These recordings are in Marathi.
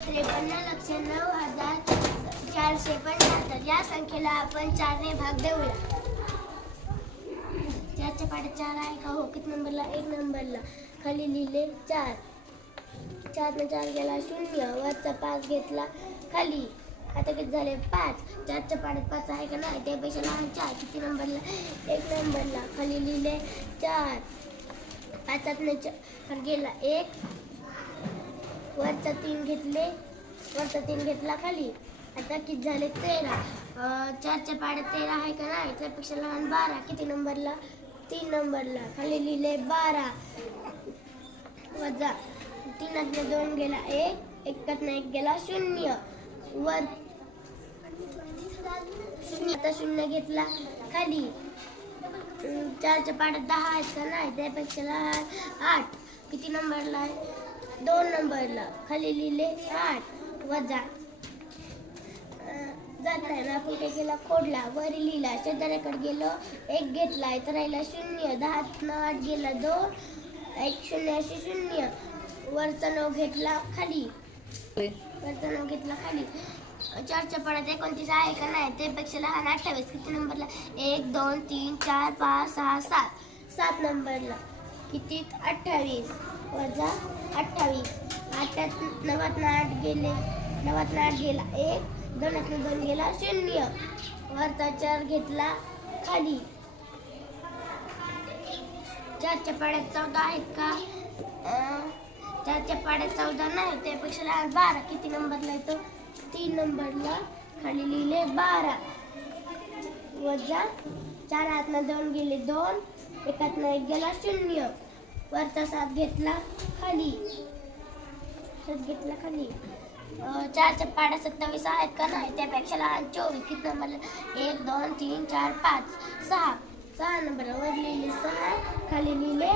त्रेपन्न लक्ष नऊ हजार चारशे पंच्याहत्तर या संख्येला आपण चारने भाग देऊया. चारच्या पाड्यात चार आहे का? हो किती नंबरला? एक नंबरला. खाली लिहिले चार. चारनं चार गेला शून्य. वरचा पाच घेतला खाली. आता किती झाले? पाच. चारच्या पाड्यात पाच आहे का नाही? त्यापेक्षा लहान चार. किती नंबरला? एक नंबरला. खाली लिहिले चार. पाचातनं चार गेला एक. वरचा तीन घेतले. वरचा तीन घेतला खाली. आता किती झाले? तेरा. चारच्या पाड्यात तेरा आहे का नाही? त्यापेक्षा लहान बारा. किती नंबरला? तीन नंबरला. खाली लिहिले बारा. वजा. तीनातनं दोन गेला एक. एकातनं एक गेला शून्य. वर. शून्य. आता शून्य घेतला खाली. चारच्या पाड्यात दहा आहेत का नाही? त्यापेक्षा लहान आठ. किती नंबरला आहे? दोन नंबरला. खाली लिहिले आठ. वजा. जाताना कुठे गेला खोडला. वर लिहिला शेजाऱ्याकडे गेलो. एक घेतला इथं राहिला शून्य. दहा आठ गेला दोन. एक शून्य असे शून्य. वरचा नऊ घेतला खाली. वरचा नऊ घेतला खाली. चारच्या पडात एकोणतीस आहे का नाही? त्यापेक्षा लहान अठ्ठावीस. किती नंबरला? एक दोन तीन चार पाच सहा सात. सात नंबरला. किती अठ्ठावीस. वजा अठ्ठावीस. आठात नवातनं आठ गेले. नवातनं आठ गेला एक दोनातनं दोन गेला शून्य. वरचा चार घेतला खाली. चारच्या पाड्यात चौदा आहेत का? चारच्या पाड्यात चौदा नाही त्यापेक्षा लहान बारा. किती नंबरला येतो? तीन नंबरला. खाली लिहिले बारा. वजा चार हातनं दोन गेले दोन एकातनं एक गेला शून्य. वरचा सात घेतला खाली. सात घेतला खाली. चार चारच्या पाड्या सत्तावीस आहेत का नाही? त्यापेक्षा लहान चोवीस. किती नंबर? एक दोन तीन चार पाच सहा. सहा नंबर. वर लिहिले सहा खाली लिहिले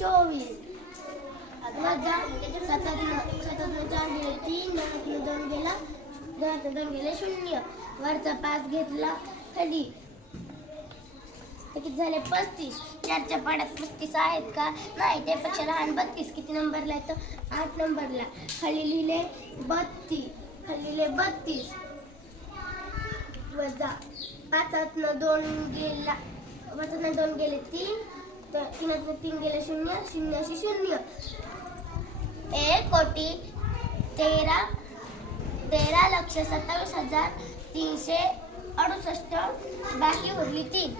चोवीस. वजा सततनं सततनं चार गेले तीन. दोन गेला दोन गेले शून्य. वरचा पाच घेतला खाली. किती झाले? पस्तीस. चारच्या पाड्यात पस्तीस आहेत का? नाही त्यापेक्षा लहान बत्तीस. किती नंबरला येतं आठ नंबरला. खाली लिहिले बत्तीस. खाली लिहिले बत्तीस. वजा पाचातनं दोन गेला पाचातनं दोन गेले तीन तर तीनातनं तीन गेले शून्य शून्य असे शून्य. एक कोटी तेरा तेरा लक्ष सत्तावीस हजार तीनशे अडुसष्ट. बाकी उरली तीन.